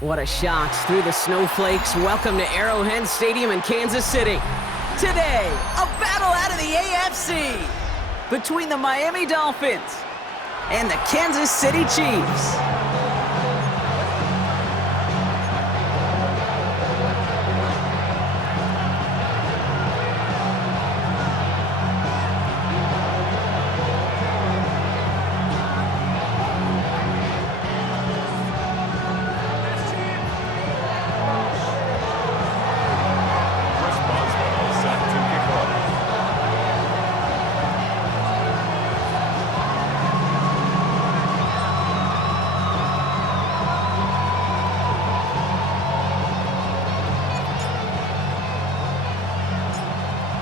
What a shot through the snowflakes. Welcome to Arrowhead Stadium in Kansas City. Today, a battle out of the AFC between the Miami Dolphins and the Kansas City Chiefs.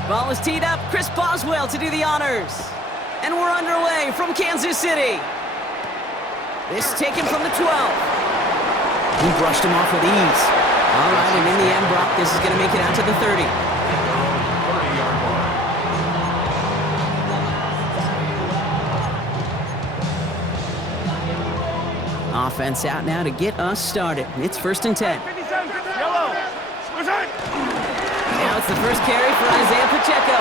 Ball is teed up. Chris Boswell to do the honors. And we're underway from Kansas City. This taken from the 12. He brushed him off with ease. All right, and in the end, Brock, this is going to make it out to the 30. Offense out now to get us started. It's 1st and 10. Now it's the first carry for Isaiah Pacheco.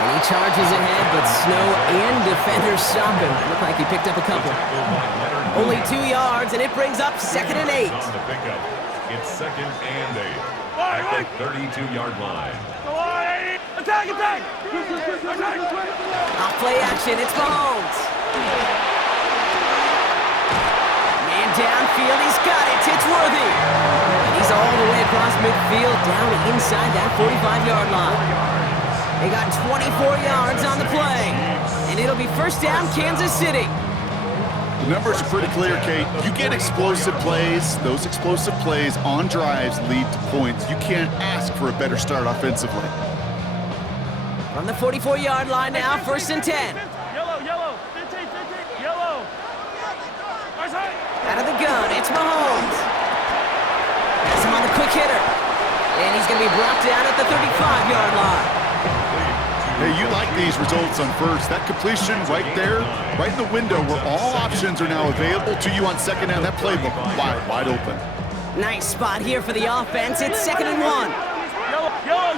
And he charges ahead, but snow and defenders stop him. Looked like he picked up a couple. Only 2 yards, and it brings up 2nd and 8. It's 2nd and 8 at the 32-yard line. Attack! Off play action, it's Mahomes. Man downfield, he's got it. It's Worthy. And he's all the way across midfield, down inside that 45-yard line. They got 24 yards on the play. And it'll be 1st down, Kansas City. The numbers are pretty clear, Kate. You get explosive plays. Those explosive plays on drives lead to points. You can't ask for a better start offensively. From the 44-yard line now, 1st and 10. Yellow. 15, yellow. Out of the gun, it's Mahomes. Has him on the quick hitter. And he's going to be brought down at the 35-yard line. Hey, you like these results on first. That completion right there, right in the window where all options are now available to you on 2nd down. That playbook wide open. Nice spot here for the offense. It's 2nd and 1. Yellow.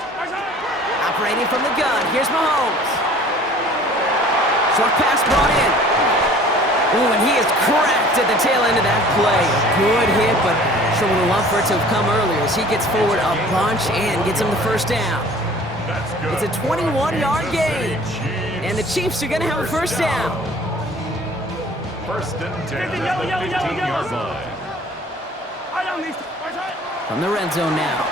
Operating from the gun, here's Mahomes. Short pass brought in. Ooh, and he is cracked at the tail end of that play. A good hit, but sure would have loved for it to have come earlier as he gets forward a bunch and gets him the 1st down. It's a 21-yard gain, and the Chiefs are going to have a 1st down. 1st and 10 at the 15-yard line. From the red zone now.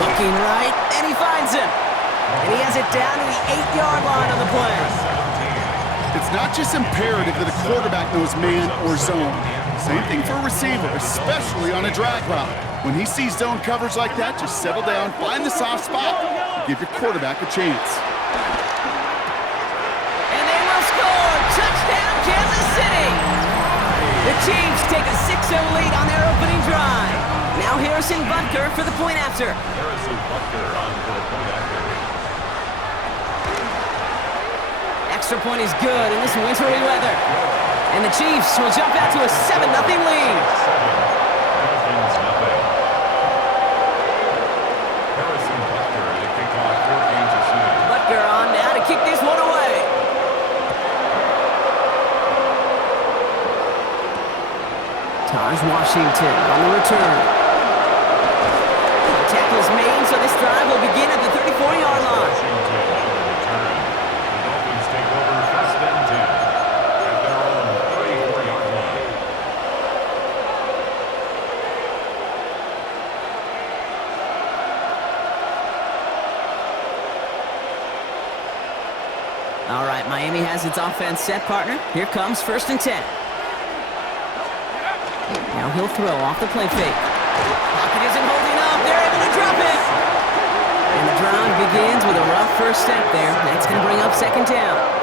Looking right, and he finds him. And he has it down to the 8-yard line on the play. It's not just imperative that a quarterback knows man or zone. Same thing for a receiver, especially on a drag route. When he sees zone coverage like that, just settle down, find the soft spot, and give your quarterback a chance. And they will score! Touchdown, Kansas City! The Chiefs take a 6-0 lead on their opening drive. Now Harrison Butker for the point after. Harrison Butker on for the point after. Extra point is good in this wintry weather. And the Chiefs will jump out to a 7-0 lead. Dolphins nothing. Harrison Butker to kick off for Kansas City. Butker on now to kick this one away. Taj Washington on the return. The tackle's made, so this drive will begin at the 34-yard line. Washington on the return. The Dolphins take over 1st and 10 at their own 34-yard line. All right, Miami has its offense set, partner. Here comes 1st and 10. Now he'll throw off the play fake. Pocket isn't holding up. They're able to drop it. And the drive begins with a rough first step there. That's going to bring up 2nd down.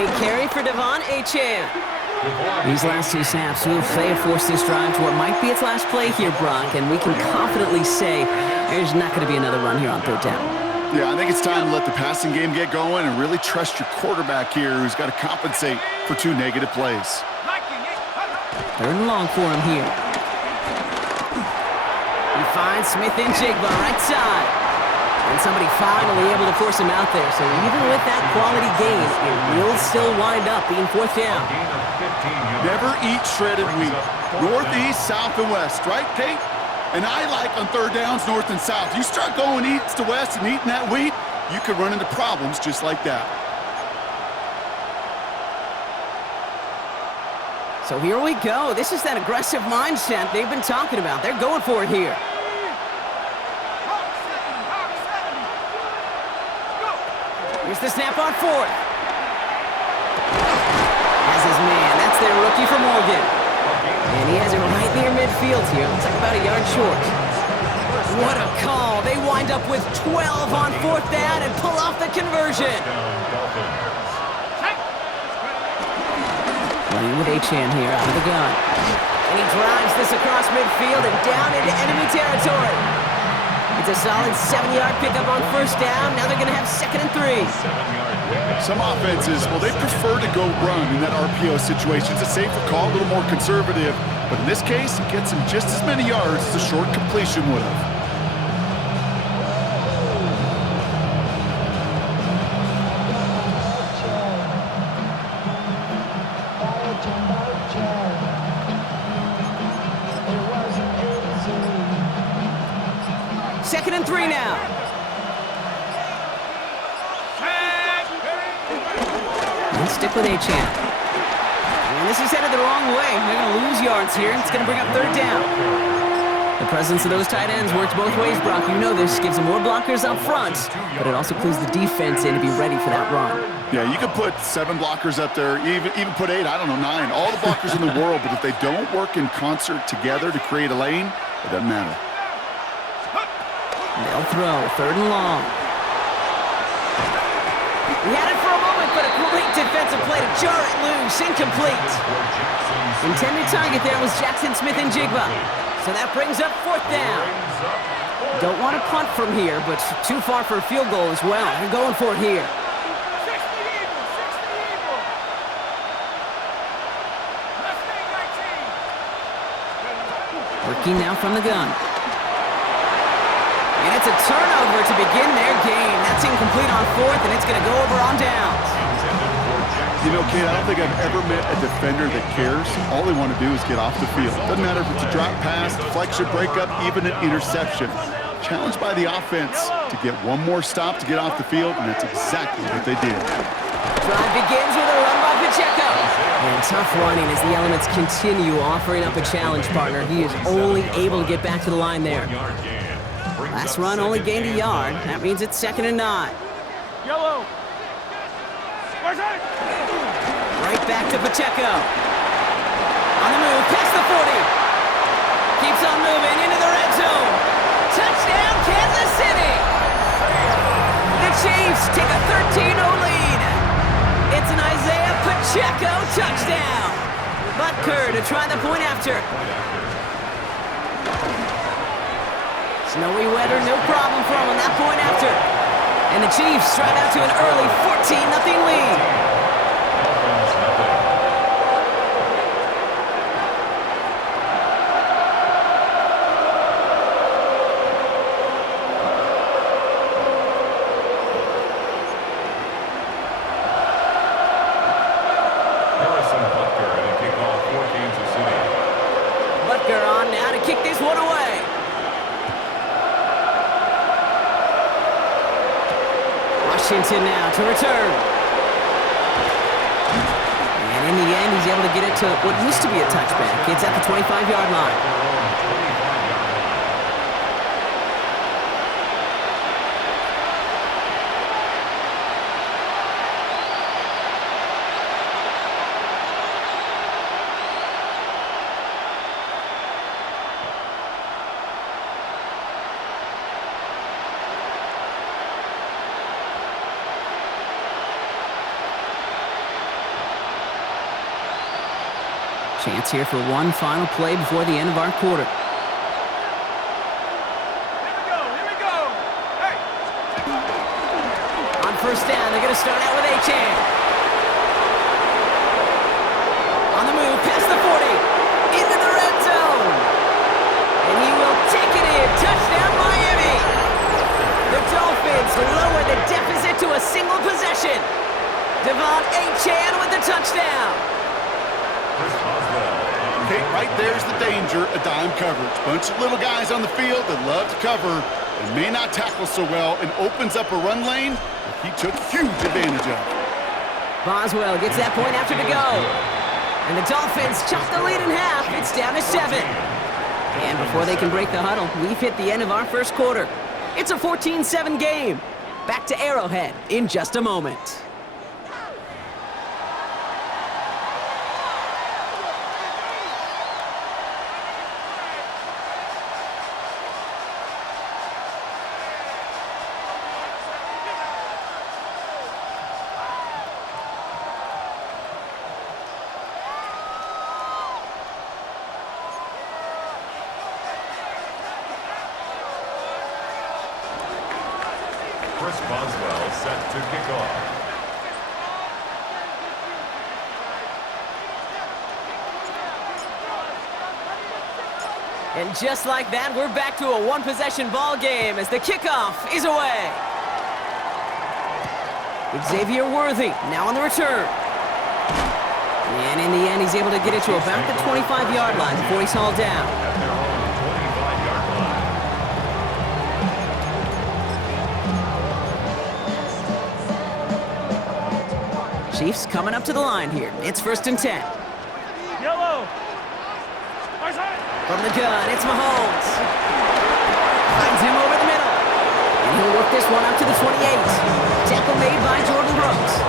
And a carry for Devon Achane. These last two snaps, they have forced this drive to what might be its last play here, Brock, and we can confidently say there's not going to be another run here on third down. Yeah, I think it's time to let the passing game get going and really trust your quarterback here, who's got to compensate for 2 negative plays. Third and long for him here. He finds Smith and Jigba right side. And somebody finally able to force him out there. So even with that quality gain, it will still wind up being fourth down. Never eat shredded wheat. Northeast, south, and west, right, Kate? And I like on third downs, north and south. You start going east to west and eating that wheat, you could run into problems just like that. So here we go. This is that aggressive mindset they've been talking about. They're going for it here. Here's the snap on fourth. Has his man. That's their rookie from Oregon. And he has it right near midfield here. Looks like about a yard short. What a call. They wind up with 12 on fourth down and pull off the conversion. Running with Achane here out of the gun. And he drives this across midfield and down into enemy territory. It's a solid 7-yard pickup on first down. Now they're going to have 2nd and 3. Some offenses, well, they prefer to go run in that RPO situation. It's a safer call, a little more conservative. But in this case, it gets him just as many yards as a short completion would have. Second and 3 now. And stick with Achane. And this is headed the wrong way. They're going to lose yards here. It's going to bring up third down. The presence of those tight ends works both ways, Brock. You know this. Gives them more blockers up front, but it also clues the defense in to be ready for that run. Yeah, you could put 7 blockers up there, even put 8, I don't know, 9. All the blockers in the world, but if they don't work in concert together to create a lane, it doesn't matter. They'll throw, third and long. He had it for a moment, but a great defensive play to jar it loose, incomplete. Intended target there was Jackson Smith and Jigba. So that brings up fourth down. Don't want to punt from here, but too far for a field goal as well. They're going for it here. Working now from the gun. And it's a turnover to begin their game. That's incomplete on fourth, and it's going to go over on downs. You know, Kate, I don't think I've ever met a defender that cares. All they want to do is get off the field. Doesn't matter if it's a drop pass, deflection, breakup, even an interception. Challenged by the offense to get one more stop to get off the field, and that's exactly what they did. Drive begins with a run by Pacheco. And tough running as the elements continue offering up a challenge partner. He is only able to get back to the line there. Last run only gained a yard. That means it's 2nd and 9. Yellow. Right back to Pacheco. On the move, past the 40. Keeps on moving into the red zone. Touchdown, Kansas City. The Chiefs take a 13-0 lead. It's an Isaiah Pacheco touchdown. Butker to try the point after. Snowy weather, no problem for him on that point after. And the Chiefs drive out to an early 14-0 lead. Butker on now to kick this one away. Washington now to return. And in the end, he's able to get it to what used to be a touchback. It's at the 25-yard line. Chance here for one final play before the end of our quarter. Here we go. Hey. On first down, they're going to start out with A-Chan. On the move, past the 40, into the red zone. And he will take it in. Touchdown, Miami. The Dolphins lower the deficit to a single possession. Devon A-Chan with the touchdown. Okay, right there's the danger of dime coverage. Bunch of little guys on the field that love to cover and may not tackle so well, and opens up a run lane that he took huge advantage of. Boswell gets that point after to go. And the Dolphins chop the lead in half. It's down to 7. And before they can break the huddle, we've hit the end of our first quarter. It's a 14-7 game. Back to Arrowhead in just a moment. Boswell set to kick off. And just like that, we're back to a one-possession ball game as the kickoff is away. Xavier Worthy now on the return. And in the end, he's able to get it to about the 25-yard line before he's hauled down. At their own 25-yard line. Chiefs coming up to the line here. It's 1st and 10. Yellow. From the gun, it's Mahomes. Finds him over the middle. And he'll work this one up to the 28. Tackle made by Jordan Brooks.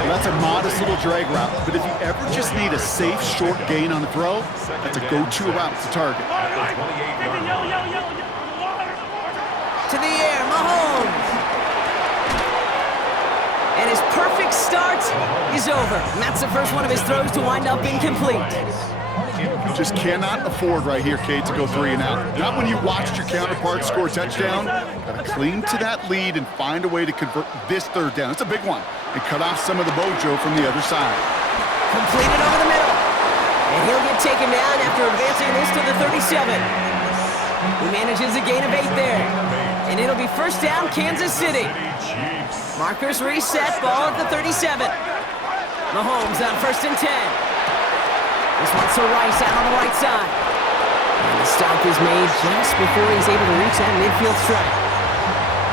Well, that's a modest little drag route, but if you ever just need a safe, short gain on the throw, that's a go-to route to target. To the air, Mahomes. And his perfect start is over. And that's the first one of his throws to wind up incomplete. Just cannot afford right here, Kate, to go 3 and out. Not when you watched your counterpart score a touchdown. Got to cling to that lead and find a way to convert this 3rd down. It's a big one. And cut off some of the mojo from the other side. Completed over the middle. And he'll get taken down after advancing this to the 37. He manages a gain of 8 there. And it'll be 1st down, Kansas City. Markers reset, ball at the 37. Mahomes on 1st and 10. This one's to Rice out on the right side. And the stop is made just before he's able to reach that midfield strike.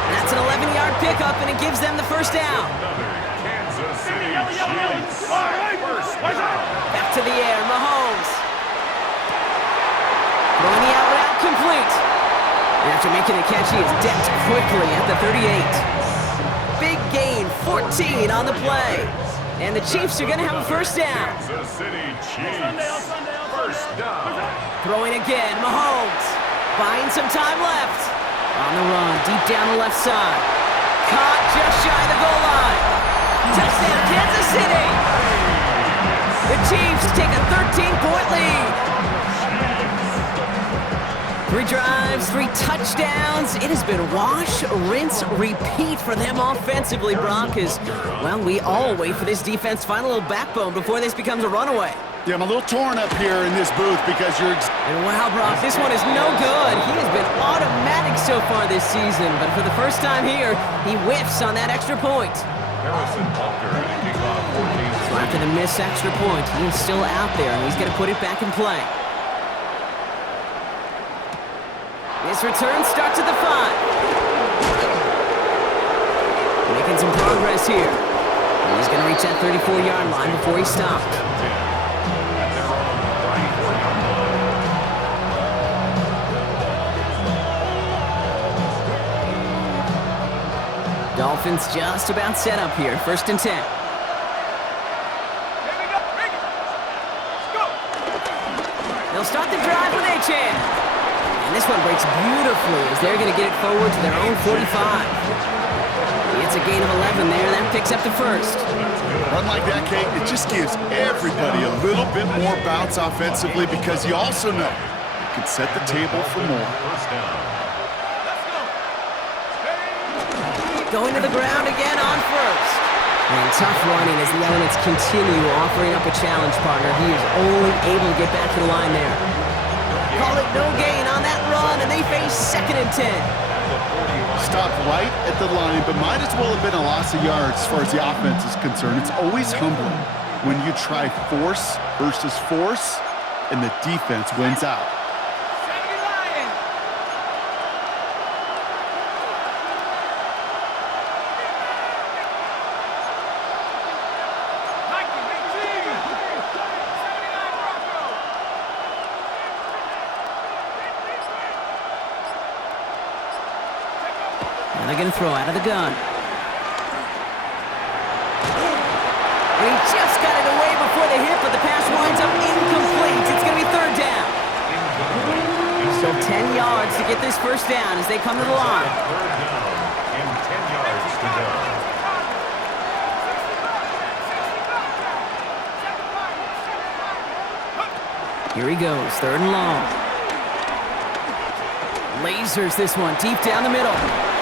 And that's an 11-yard pickup, and it gives them the 1st down. Kansas City Chiefs. First down. Back to the air, Mahomes. Throwing the out route complete. And after making a catch, he is decked quickly at the 38. Big gain, 14 on the play. And the Chiefs are going to have a 1st down. Kansas City Chiefs. First down. Throwing again, Mahomes. Buying some time left. On the run, deep down the left side. Caught just shy of the goal line. Touchdown, Kansas City. The Chiefs take a 13-point lead. 3 drives, 3 touchdowns. It has been wash, rinse, repeat for them offensively, Brock, as, well, we all wait for this defense to find a little backbone before this becomes a runaway. Yeah, I'm a little torn up here in this booth because you're... And wow, Brock, this one is no good. He has been automatic so far this season, but for the first time here, he whiffs on that extra point. Harrison Butker to kick off 14. So after the missed extra point, he is still out there, and he's going to put it back in play. This return starts at the 5. Making some progress here. And he's going to reach that 34-yard line before he stopped. At their own 34-yard line. Dolphins just about set up here. 1st and 10. They'll start the drive with A-Chan. And this one breaks beautifully as they're going to get it forward to their own 45. It's a gain of 11 there. That picks up the 1st. Run like that, Kate, it just gives everybody a little bit more bounce offensively because you also know you can set the table for more. First down. Going to the ground again on first. And tough running as the Elements continue offering up a challenge partner. He is only able to get back to the line there. Call it no gain on that run, and they face 2nd and 10. Stopped right at the line, but might as well have been a loss of yards as far as the offense is concerned. It's always humbling when you try force versus force, and the defense wins out. And they're going to throw out of the gun. And he just got it away before the hit, but the pass winds up incomplete. It's going to be 3rd down. So 10 yards to get this first down as they come to the line. 3rd down and 10 yards to go. Here he goes, 3rd and long. Lasers this one deep down the middle.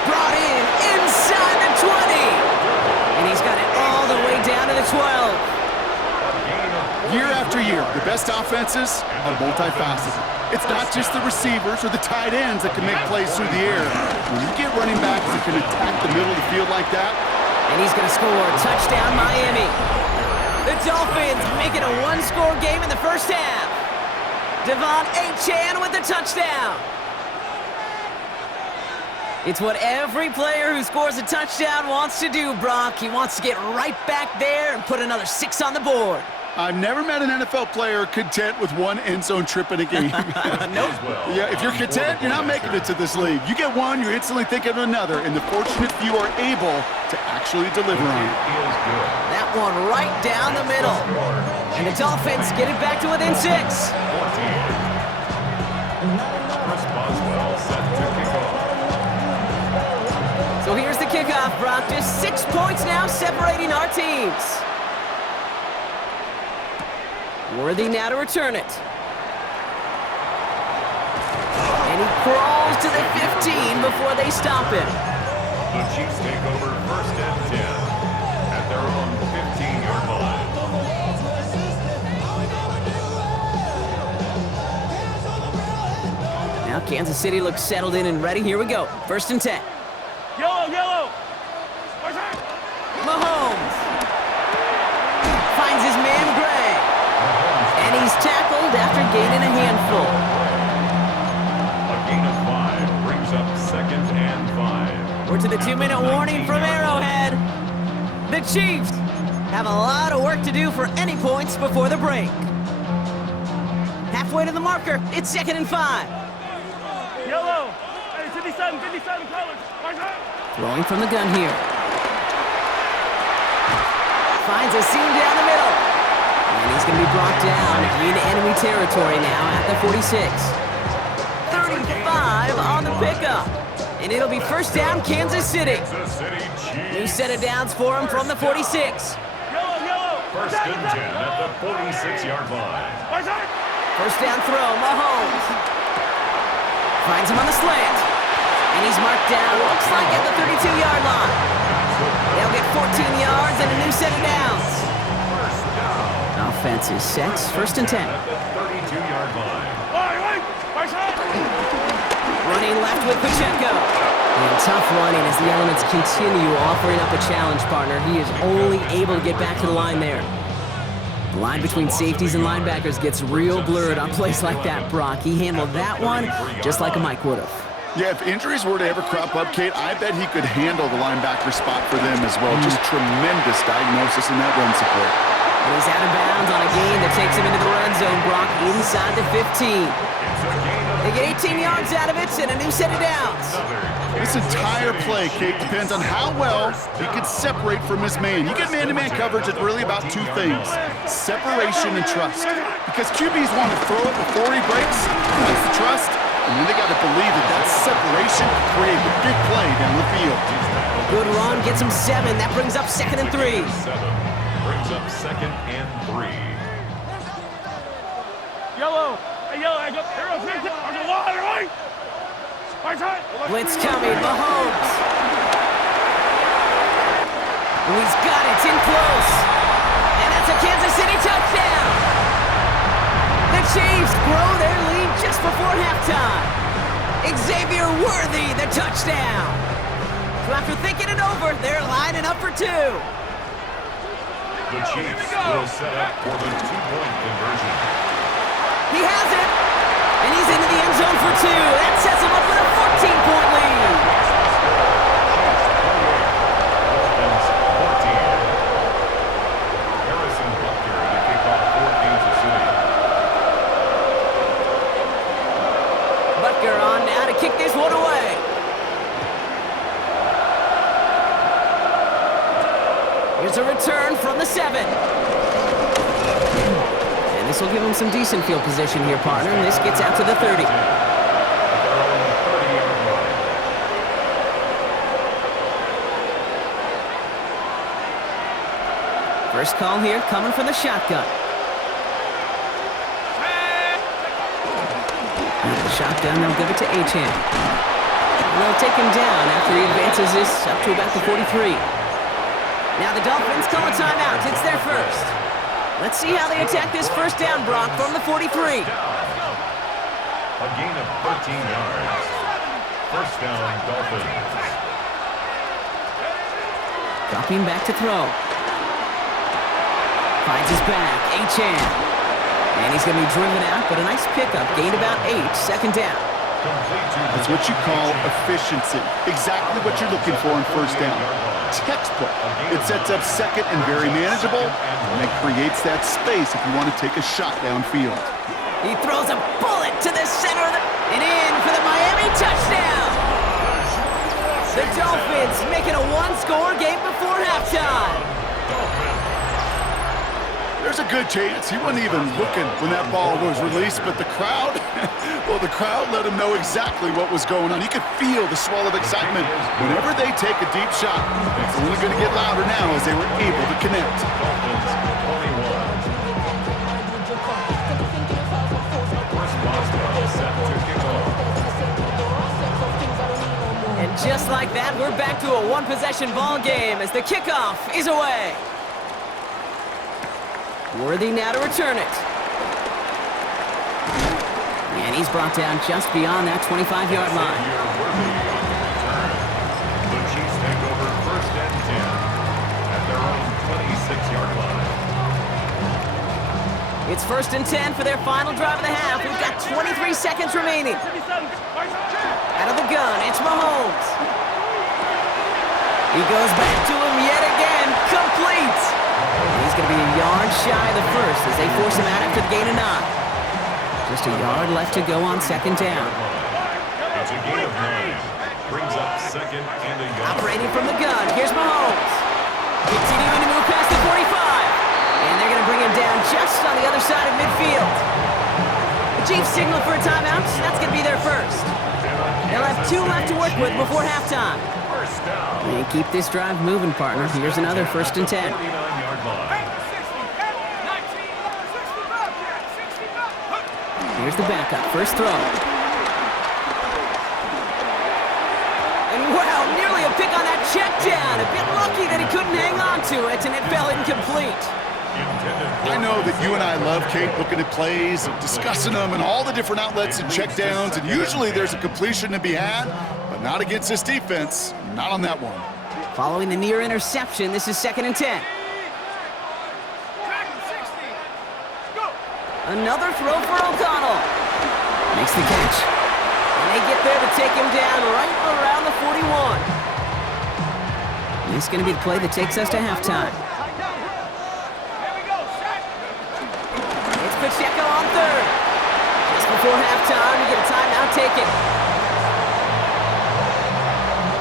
Brought in inside the 20. And he's got it all the way down to the 12. Year after year, the best offenses are multifaceted. It's not just the receivers or the tight ends that can make plays through the air. When you get running backs that can attack the middle of the field like that. And he's going to score. Touchdown, Miami. The Dolphins make it a 1-score game in the first half. Devon Achane with the touchdown. It's what every player who scores a touchdown wants to do, Brock. He wants to get right back there and put another 6 on the board. I've never met an NFL player content with one end zone trip in a game. Nope. Yeah, if you're content, you're not making it to this league. You get one, you're instantly thinking of another, and the fortunate few are able to actually deliver on it. That one right down the middle. And the Dolphins get it back to within 6. 14. Chris Boswell set to kick off. So here's the kickoff, Brock. Just 6 points now separating our teams. Worthy now to return it. And he crawls to the 15 before they stop him. The Chiefs take over 1st and 10 at their own 15-yard line. Now Kansas City looks settled in and ready. Here we go. 1st and 10. Yellow. Mahomes finds his man Gray. And he's tackled after gaining a handful. A gain of 5 brings up 2nd and 5. We're to the 2-minute warning from Arrowhead. The Chiefs have a lot of work to do for any points before the break. Halfway to the marker, it's 2nd and 5. Yellow. Hey, 57 colors. Throwing from the gun here. Finds a seam down the middle. And he's going to be brought down in enemy territory now at the 46. 35 on the pickup. And it'll be 1st down, Kansas City. New set of downs for him from the 46. Yellow. 1st and 10 at the 46-yard line. 1st down throw, Mahomes. Finds him on the slant. And he's marked down, looks like at the 32-yard line. They'll get 14 yards and a new set of downs. Offense is set, 1st and 10. At the 32-yard line. Running left with Pacheco. And tough running as the Elements continue offering up a challenge partner. He is only able to get back to the line there. The line between safeties and linebackers gets real blurred on plays like that, Brock. He handled that one just like a Mike would have. Yeah, if injuries were to ever crop up, Kate, I bet he could handle the linebacker spot for them as well. Just tremendous diagnosis in that run support. And he's out of bounds on a gain that takes him into the red zone, Brock, inside the 15. They get 18 yards out of it and a new set of downs. This entire play, Kate, depends on how well he can separate from his man. You get man-to-man coverage, it's really about 2 things, separation and trust. Because QBs want to throw it before he breaks, that's the trust, and then they got to believe that separation creates a big play down the field. Good run, gets him 7. That brings up 2nd and 3. Brings up 2nd and 3. Yellow. Hey, yellow. I go. Here goes 50. On the water, right? Right side. Blitz coming, Mahomes. Oh, he's got it, it's in close. And that's a Kansas City touchdown. The Chiefs grow their lead just before halftime. Xavier Worthy, the touchdown. So after thinking it over, they're lining up for 2. The Chiefs will set up for the 2-point conversion. He has it, and he's into the end zone for 2. That sets him up with a 14-point lead. Dolphins 14. Harrison Butker to kick off for Kansas City. Butker on now to kick this one away. Here's a return from the 7. And this will give him some decent field position here, partner. And this gets out to the 30. First call here coming from the shotgun. With the shotgun, they'll give it to Achane. And they'll take him down after he advances this up to about the 43. Now the Dolphins call a timeout. It's their first. Let's see how they attack this first down, Brock, from the 43. A gain of 13 yards. First down, Dolphins. Dropping back to throw. Finds his back, Achane. And he's going to be driven out, but a nice pickup. Gained about 8, second down. That's what you call efficiency. Exactly what you're looking for in first down. Textbook. It sets up second and very manageable, and it creates that space if you want to take a shot downfield. He throws a bullet to the center of the... and in for the Miami touchdown! The Dolphins making a one-score game before halftime. There's a good chance he wasn't even looking when that ball was released, but the crowd, well, the crowd let him know exactly what was going on. He could feel the swell of excitement. Whenever they take a deep shot, it's only going to get louder now as they were able to connect. Dolphins 21. Response set to kick off. And just like that, we're back to a one-possession ball game as the kickoff is away. Worthy now to return it. And he's brought down just beyond that 25-yard line. The Chiefs take over first and 10 at their own 26-yard line. It's first and 10 for their final drive of the half. We've got 23 seconds remaining. Out of the gun, it's Mahomes. He goes back to him yet again, complete. He's going to be a yard shy of the first as they force him out after the gain of 9. Just a yard left to go on second down. It's a gain of 9. Brings up second and a yard. Operating from the gun, here's Mahomes. Continuing to move past the 45. And they're going to bring him down just on the other side of midfield. The Chiefs signal for a timeout. That's going to be their first. They'll have 2 left to work with before halftime. First down. And keep this drive moving, partner. Here's another first and 10. 49-yard line. Here's the backup, first throw. And wow, nearly a pick on that check down. A bit lucky that he couldn't hang on to it, and it fell incomplete. I know that you and I love, Kate, looking at plays and discussing them and all the different outlets and check downs, and usually there's a completion to be had, but not against this defense, not on that one. Following the near interception, this is second and 10. Another throw for O'Connell. Makes the catch. And they get there to take him down right around the 41. And this is going to be the play that takes us to halftime. It's Pacheco on third. Just before halftime, we get a timeout taken.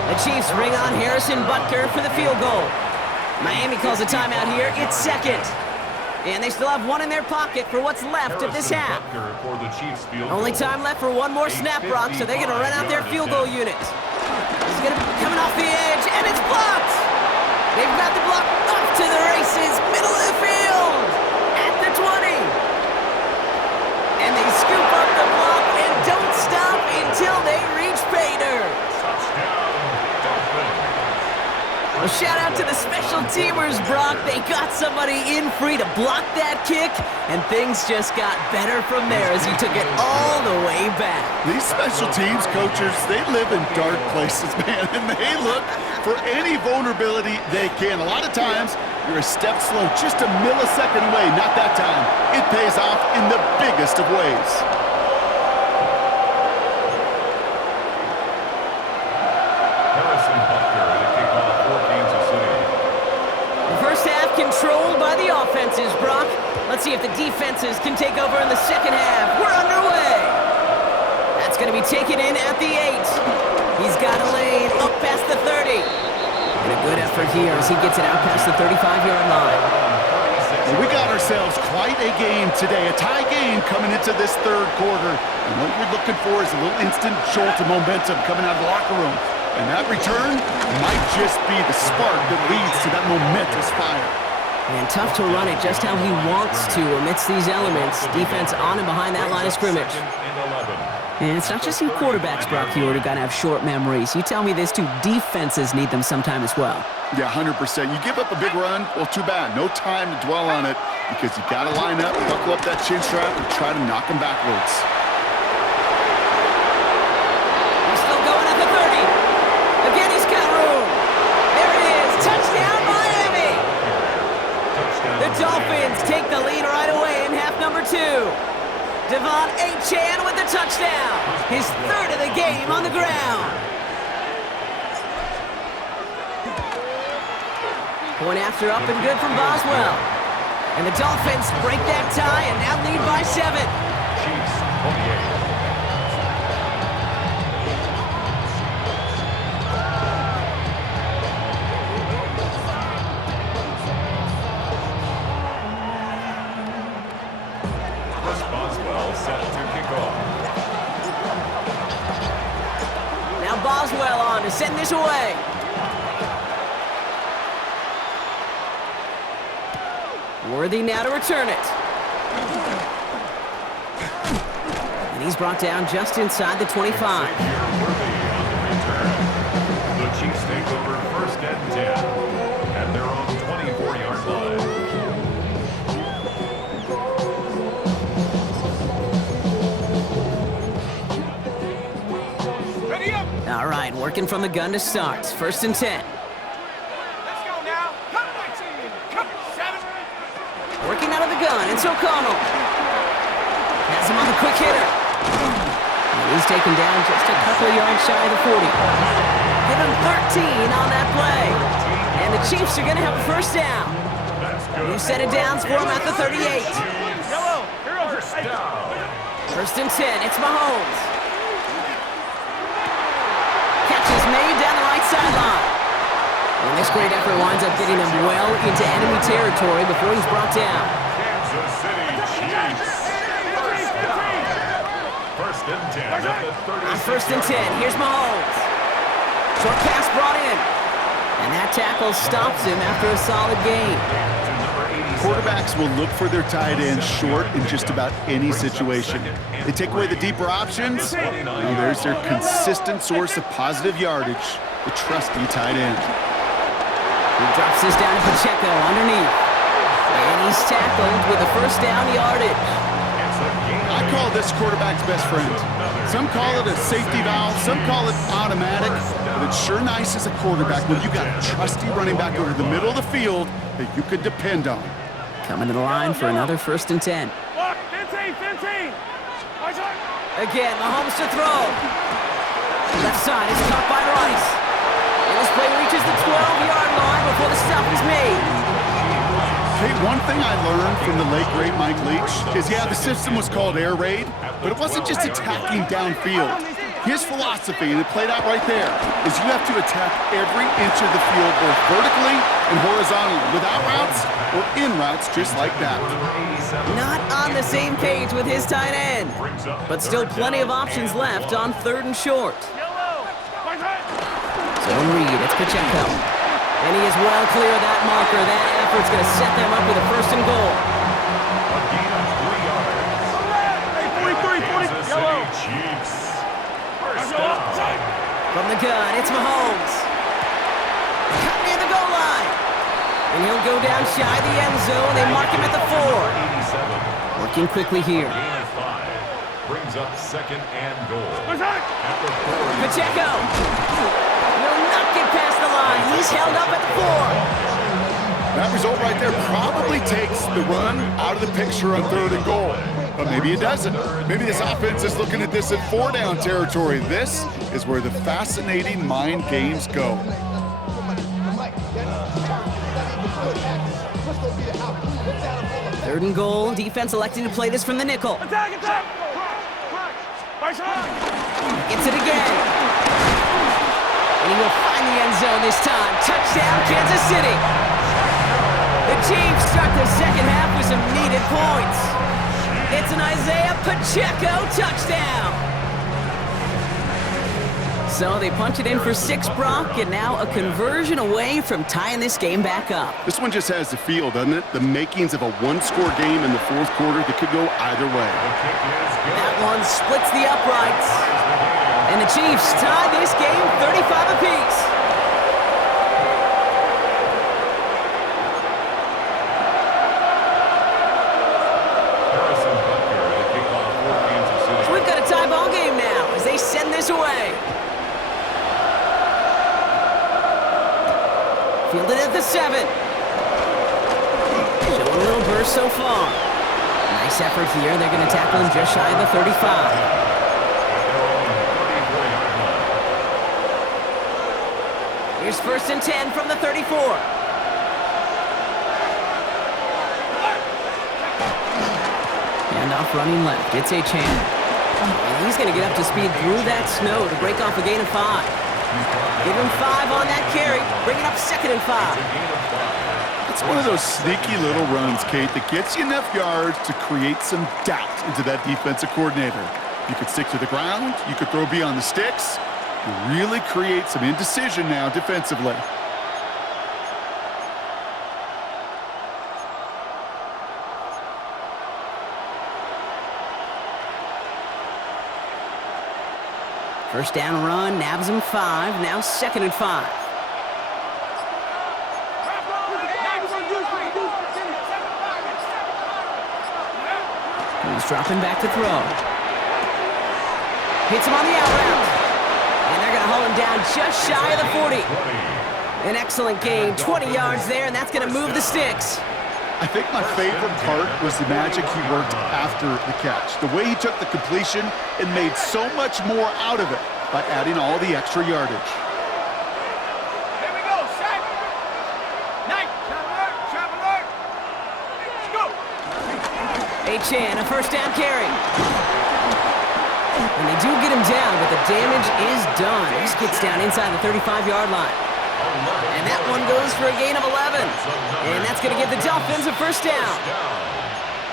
The Chiefs bring on Harrison Butker for the field goal. Miami calls a timeout here. It's second. And they still have 1 in their pocket for what's left of this half. Only time left for 1 more snap, Brock, so they're going to run out their field goal unit. This is going to be coming off the edge, and it's blocked! They've got the block off to the races, middle of the field, at the 20. And they scoop up the block and don't stop until they reach pay dirt. Touchdown, Dolphins. Well, shout out to the special teamers, Brock. They got somebody in free to block that kick, and things just got better from there as he took it all the way back. These special teams coaches, they live in dark places, man, and they look for any vulnerability they can. A lot of times, you're a step slow, just a millisecond away. Not that time. It pays off in the biggest of ways. Controlled by the offenses, Brock. Let's see if the defenses can take over in the second half. We're underway. That's going to be taken in at the 8. He's got a lane up past the 30. And a good effort here as he gets it out past the 35-yard line. Well, we got ourselves quite a game today, a tie game coming into this third quarter. And what you're looking for is a little instant jolt of momentum coming out of the locker room. And that return might just be the spark that leads to that momentous fire. And tough to run it just how he wants to amidst these elements. Defense on and behind that line of scrimmage. And it's not just you quarterbacks, Brock, you already got to have short memories. You tell me this too, defenses need them sometime as well. Yeah, 100%. You give up a big run, well, too bad. No time to dwell on it because you got to line up, buckle up that chin strap, and try to knock them backwards. He's still going at the 30. Again, he's got room. There it is. Touchdown, Miami. The Dolphins take the lead right away in half number 2. Devon Achane with the touchdown. His third of the game on the ground. Point after up and good from Boswell. And the Dolphins break that tie and now lead by 7. Chiefs 28. Boswell on to send this away. Worthy now to return it. And he's brought down just inside the 25. Worthy on the return. The Chiefs take over first and 10 at their own 24-yard line. All right, working from the gun to start. First and 10. Let's go now. Come my team. Come 7. Working out of the gun, it's O'Connell. Has him on the quick hitter. And he's taken down just a couple of yards shy of the 40. Give him 13 on that play. And the Chiefs are going to have a first down. New set of downs for him at the 38. Yellow. First down. First and 10, it's Mahomes. Is made down the right sideline. And this great effort winds up getting him well into enemy territory before he's brought down. Kansas City Chiefs. First and 10 at the 36. On first and 10, here's Mahomes. Short pass brought in. And that tackle stops him after a solid gain. Quarterbacks will look for their tight end short in just about any situation. They take away the deeper options, and there's their consistent source of positive yardage, the trusty tight end. He drops this down to Pacheco underneath. And he's tackled with a first down yardage. I call this quarterback's best friend. Some call it a safety valve, some call it automatic, but it's sure nice as a quarterback when you got a trusty running back over the middle of the field that you could depend on. Coming to the line for another first and 10. 15. Again, Mahomes to throw. Left side is caught by Rice. And this play reaches the 12-yard line before the stop is made. Hey, one thing I learned from the late, great Mike Leach is, yeah, the system was called air raid, but it wasn't just attacking downfield. His philosophy, and it played out right there, is you have to attack every inch of the field, both vertically and horizontally, without routes or in routes just like that. Not on the same page with his tight end, but still plenty of options left on third and short. Zone read, it's Pacheco. And he is well clear of that marker. That effort's going to set them up with a first and goal. A gain of 3 yards. Kansas City Chiefs. First down. From the gun, it's Mahomes. Cut near the goal line. And he'll go down shy of the end zone. They mark him at the 4. Working quickly here. Gain of 5. Brings up second and goal. At the 4. Pacheco will not get past the line. He's held up at the 4. That result right there probably takes the run out of the picture on 3rd and goal. But maybe it doesn't. Maybe this offense is looking at this at 4-down territory. This is where the fascinating mind games go. Third and goal. Defense electing to play this from the nickel. Attack! Gets it again. And he will find the end zone this time. Touchdown, Kansas City. The Chiefs start the second half with some needed points. It's an Isaiah Pacheco touchdown. So they punch it in for 6, Brock, and now a conversion away from tying this game back up. This one just has the feel, doesn't it? The makings of a one-score game in the 4th quarter that could go either way. That one splits the uprights. And the Chiefs tie this game 35 apiece. So we've got a tie ball game now as they send this away. Fielded at the 7. Showing a little burst so far. Nice effort here. They're going to tackle him just shy of the 35. Here's 1st and 10 from the 34. Handoff running left. It's a chance. And he's going to get up to speed through that snow to break off a gain of 5. Give him 5 on that carry. Bring it up 2nd and 5. It's one of those sneaky little runs, Kate, that gets you enough yards to create some doubt into that defensive coordinator. You could stick to the ground. You could throw beyond the sticks. You really create some indecision now defensively. First down run, nabs him 5. Now 2nd and 5. He's dropping back to throw. Hits him on the out route. And they're going to haul him down just shy of the 40. An excellent gain, 20 yards there, and that's going to move the sticks. I think my favorite part was the magic he worked after the catch. The way he took the completion and made so much more out of it by adding all the extra yardage. Here we go, set. Night, traveler. Let's go. Achan, a first down carry. And they do get him down, but the damage is done. This gets down inside the 35-yard line. And that one goes for a gain of 11. And that's going to give the Dolphins a first down.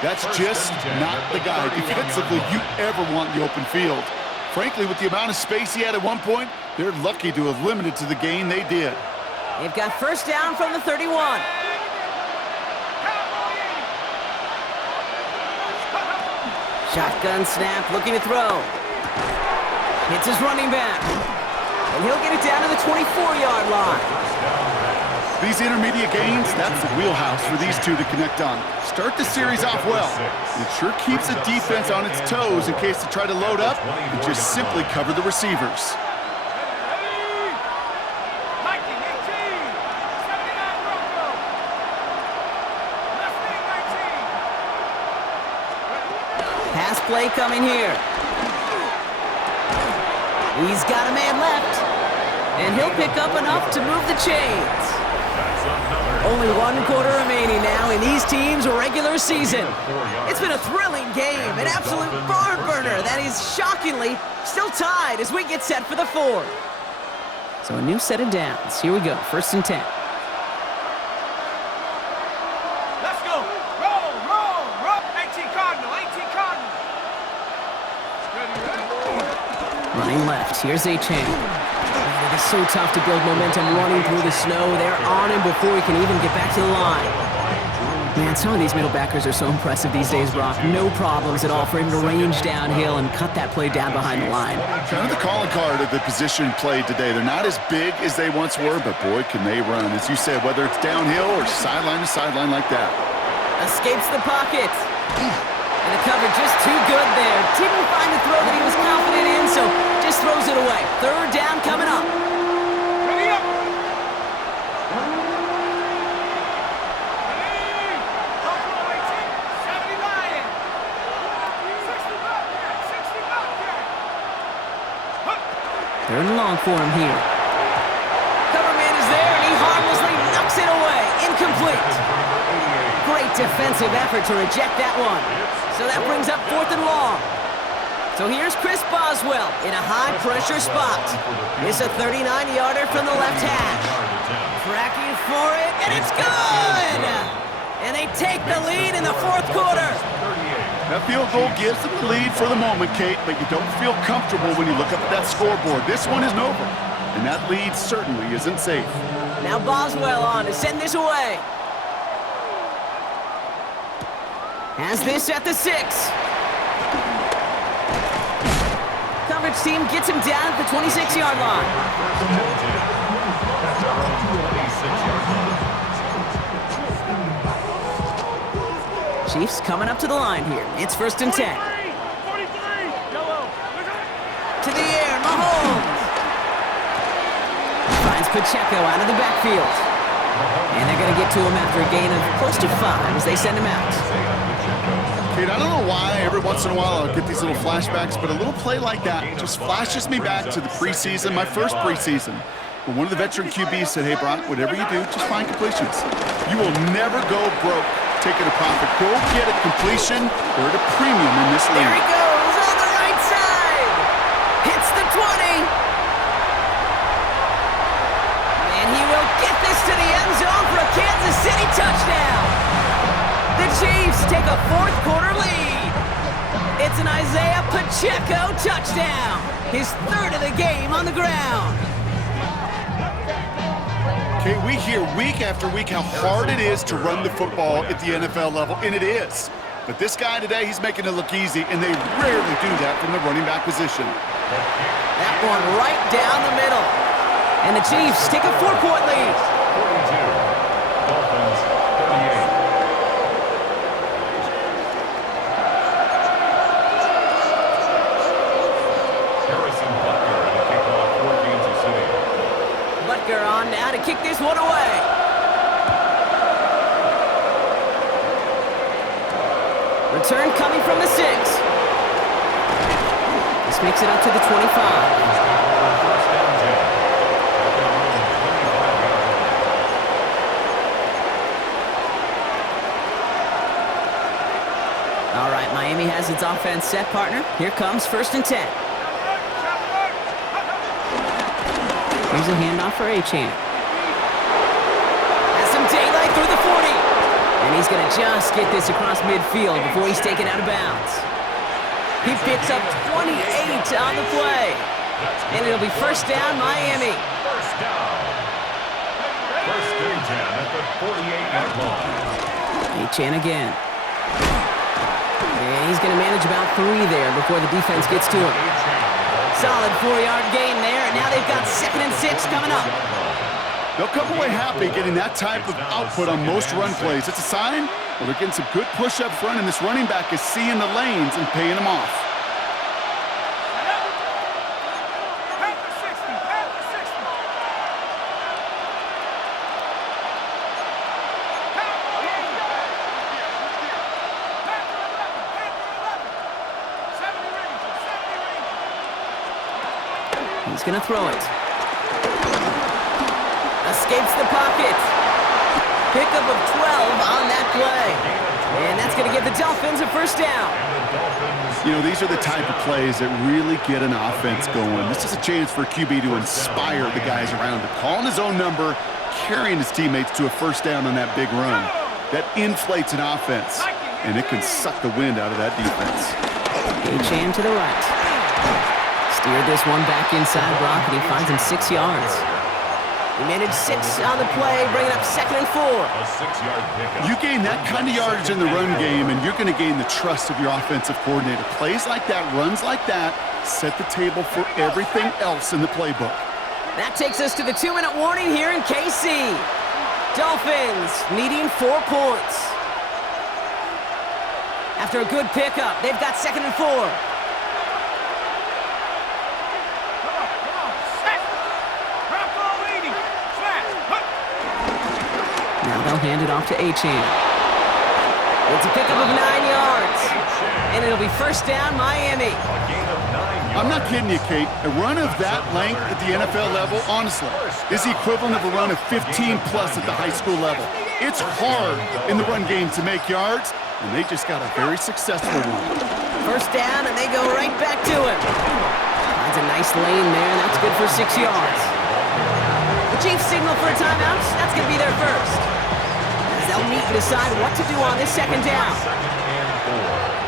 That's just not the guy defensively you ever want in the open field. Frankly, with the amount of space he had at one point, they're lucky to have limited to the gain they did. They've got first down from the 31. Shotgun snap, looking to throw. Hits his running back. And he'll get it down to the 24-yard line. These intermediate gains, that's the wheelhouse for these two to connect on. Start the series off well. It sure keeps the defense on its toes in case they try to load up and just simply cover the receivers. Pass play coming here. He's got a man left. And he'll pick up enough to move the chains. Only 1 quarter remaining now in these teams' regular season. It's been a thrilling game, an absolute barn burner that is shockingly still tied as we get set for the 4th. So a new set of downs. Here we go, 1st and 10. Let's go. Roll. 18 Cardinal. Running left, here's Achan. To the so tough to build momentum running through the snow. They're on him before he can even get back to the line. Man, some of these middle backers are so impressive these days, Brock. No problems at all for him to range downhill and cut that play down behind the line. Kind of the calling card of the position played today. They're not as big as they once were, but boy, can they run. As you said, whether it's downhill or sideline to sideline like that. Escapes the pocket. And the cover just too good there. Didn't find the throw that he was confident in, so just throws it away. Third down coming up. Ready up. Third and long for him here. Cover man is there, and he harmlessly knocks it away. Incomplete. Great defensive effort to reject that one. So that brings up fourth and long. So here's Chris Boswell in a high-pressure spot. It's a 39-yarder from the left hash. Tracking for it, and it's good! And they take the lead in the fourth quarter. That field goal gives them the lead for the moment, Kate, but you don't feel comfortable when you look up at that scoreboard. This one isn't over, and that lead certainly isn't safe. Now Boswell on to send this away. Has this at the 6. Coverage team gets him down at the 26-yard line. Chiefs coming up to the line here. It's first and 10. 43. Yellow. To the air, Mahomes. Finds Pacheco out of the backfield. And they're going to get to him after a gain of close to 5 as they send him out. Kate, I don't know why every once in a while I'll get these little flashbacks, but a little play like that just flashes me back to the preseason, my first preseason. When one of the veteran QBs said, hey, Brock, whatever you do, just find completions. You will never go broke taking a profit. Go get a completion. They're at a premium in this league. There he goes on the right side. Hits the 20. And he will get this to the end zone for a Kansas City touchdown. The Chiefs take a fourth quarter lead. It's an Isaiah Pacheco touchdown. His third of the game on the ground. Okay, we hear week after week how hard it is to run the football at the NFL level, and it is. But this guy today, he's making it look easy, and they rarely do that from the running back position. That one right down the middle. And the Chiefs take a 4-point lead. 42. Dolphins 38. Harrison Butker to kick off for Kansas City. Butker on now to kick this one away. Return coming from the 6. This makes it up to the 25. All right, Miami has its offense set, partner. Here comes first and 10. Here's a handoff for Achane. Has some daylight through the 40. And he's going to just get this across midfield before he's taken out of bounds. He picks up 28 on the play. And it'll be first down, Miami. First down. First and 10 at the 48-yard line. Achane again. And he's going to manage about 3 there before the defense gets to him. Solid 4-yard gain there, and now they've got 2nd and 6 coming up. They'll come away happy getting that type of output on most run plays. It's a sign, well, they're getting some good push up front, and this running back is seeing the lanes and paying them off. He's going to throw it. Escapes the pocket. Pickup of 12 on that play. And that's going to give the Dolphins a first down. You know, these are the type of plays that really get an offense going. This is a chance for a QB to inspire the guys around him. Calling his own number, carrying his teammates to a first down on that big run. That inflates an offense, and it can suck the wind out of that defense. Achane to the right. Steered this one back inside Brock, and he finds him 6 yards. He managed 6 on the play, bringing up 2nd and 4. A 6-yard pickup. You gain that kind of yardage in the run game, and you're going to gain the trust of your offensive coordinator. Plays like that, runs like that, set the table for everything else in the playbook. That takes us to the 2-minute warning here in KC. Dolphins needing 4 points. After a good pickup, they've got 2nd and 4. Now they'll hand it off to Achane. It's a pickup of 9 yards. And it'll be first down, Miami. A gain of 9 yards. I'm not kidding you, Kate. A run of that length at the NFL level, honestly, is the equivalent of a run of 15-plus at the high school level. It's hard in the run game to make yards, and they just got a very successful one. First down, and they go right back to him. Finds a nice lane there, and that's good for 6 yards. The Chiefs signal for a timeout. That's going to be their first. As they'll meet and decide what to do on this 2nd down. 2nd and 4.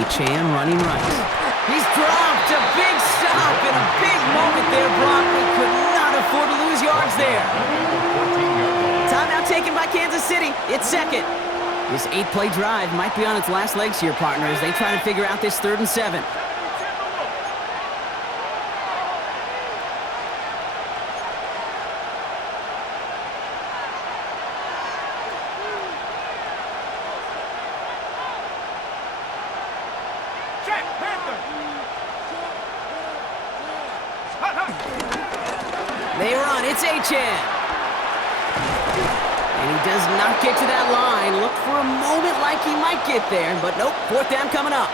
Achane running right. He's dropped a big stop and a big moment there, Brock. We could not afford to lose yards there. Timeout taken by Kansas City. It's 2nd. This 8-play drive might be on its last legs here, partners. They try to figure out this 3rd and 7. They run. It's Achane. And he does not get to that line. Looked for a moment like he might get there, but nope. 4th down coming up.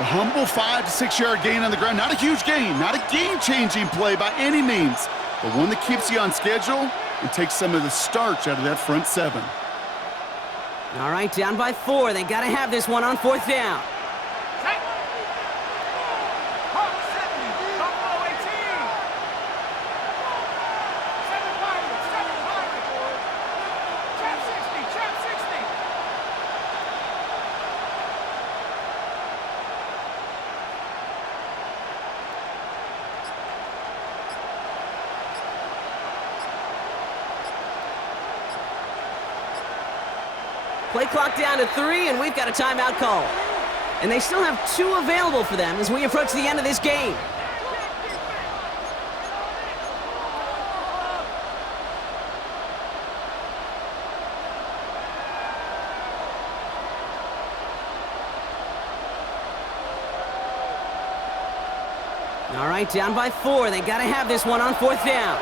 A humble 5 to 6 yard gain on the ground. Not a huge gain, not a game-changing play by any means, but one that keeps you on schedule and takes some of the starch out of that front 7. All right, down by 4. They got to have this one on 4th down. Play clock down to 3, and we've got a timeout call. And they still have 2 available for them as we approach the end of this game. All right, down by 4. They got to have this one on 4th down.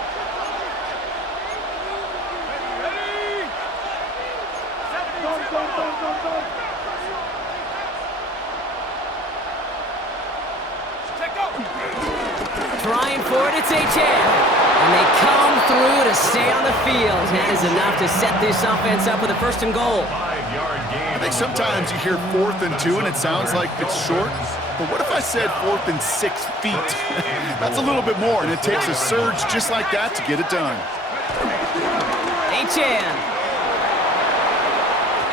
Trying for it, it's Achane. And they come through to stay on the field. That is enough to set this offense up with a 1st and goal. 5-yard gain. I think sometimes you hear 4th and 2 and it sounds like it's short, but what if I said 4th and 6 feet? That's a little bit more, and it takes a surge just like that to get it done. Achane.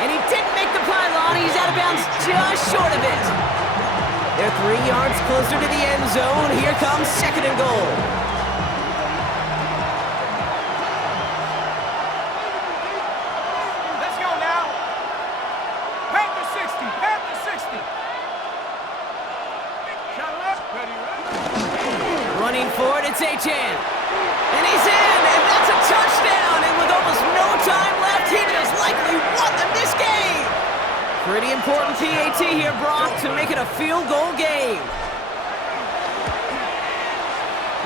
And he didn't make the pylon. He's out of bounds just short of it. They're 3 yards closer to the end zone. Here comes 2nd and goal. Let's go now. Panther 60. Panther 60. Shot left. Ready, ready. Running for it, it's Achane. And he's in, and that's a touchdown. And with almost no time left, he just likely won them this game. Pretty important PAT here, Brock, to make it a field goal game.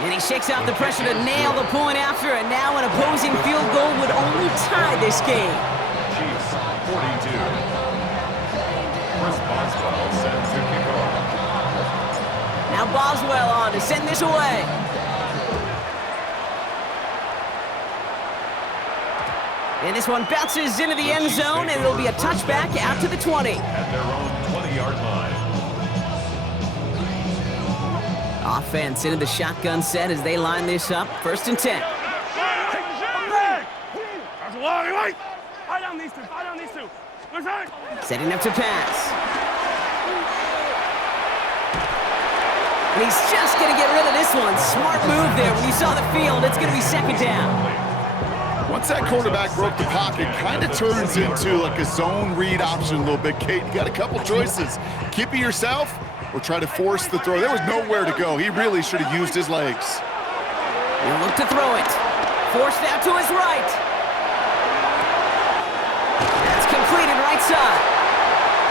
And he shakes out the pressure to nail the point after, and now an opposing field goal would only tie this game. Chiefs 42. Chris Boswell set to kick off. Now Boswell on to send this away. And this one bounces into the end zone, and it'll be a touchback out to the 20. At their own 20-yard line. Offense into the shotgun set as they line this up. 1st and 10. down these two. Fire down these two. Where's that? Setting up to pass. And he's just going to get rid of this one. Smart move there. When you saw the field, it's going to be second down. Once that quarterback broke the pocket, kind of turns into like a zone read option a little bit. Kate, you got a couple choices. Keep it yourself or try to force the throw. There was nowhere to go. He really should have used his legs. He'll look to throw it. Forced out to his right. That's completed right side.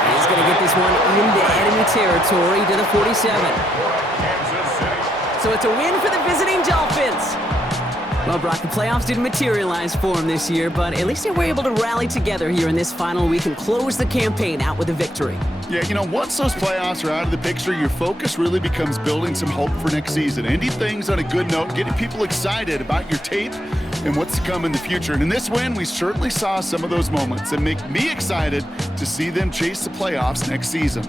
And he's going to get this one into enemy territory to the 47. So it's a win for the visiting Dolphins. Well, Brock, the playoffs didn't materialize for him this year, but at least they were able to rally together here in this final week and close the campaign out with a victory. Yeah, you know, once those playoffs are out of the picture, your focus really becomes building some hope for next season. Ending things on a good note, getting people excited about your tape and what's to come in the future. And in this win, we certainly saw some of those moments that make me excited to see them chase the playoffs next season.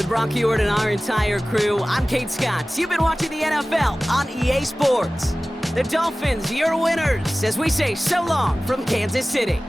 With Brock Ewart and our entire crew, I'm Kate Scott. You've been watching the NFL on EA Sports. The Dolphins, your winners, as we say so long from Kansas City.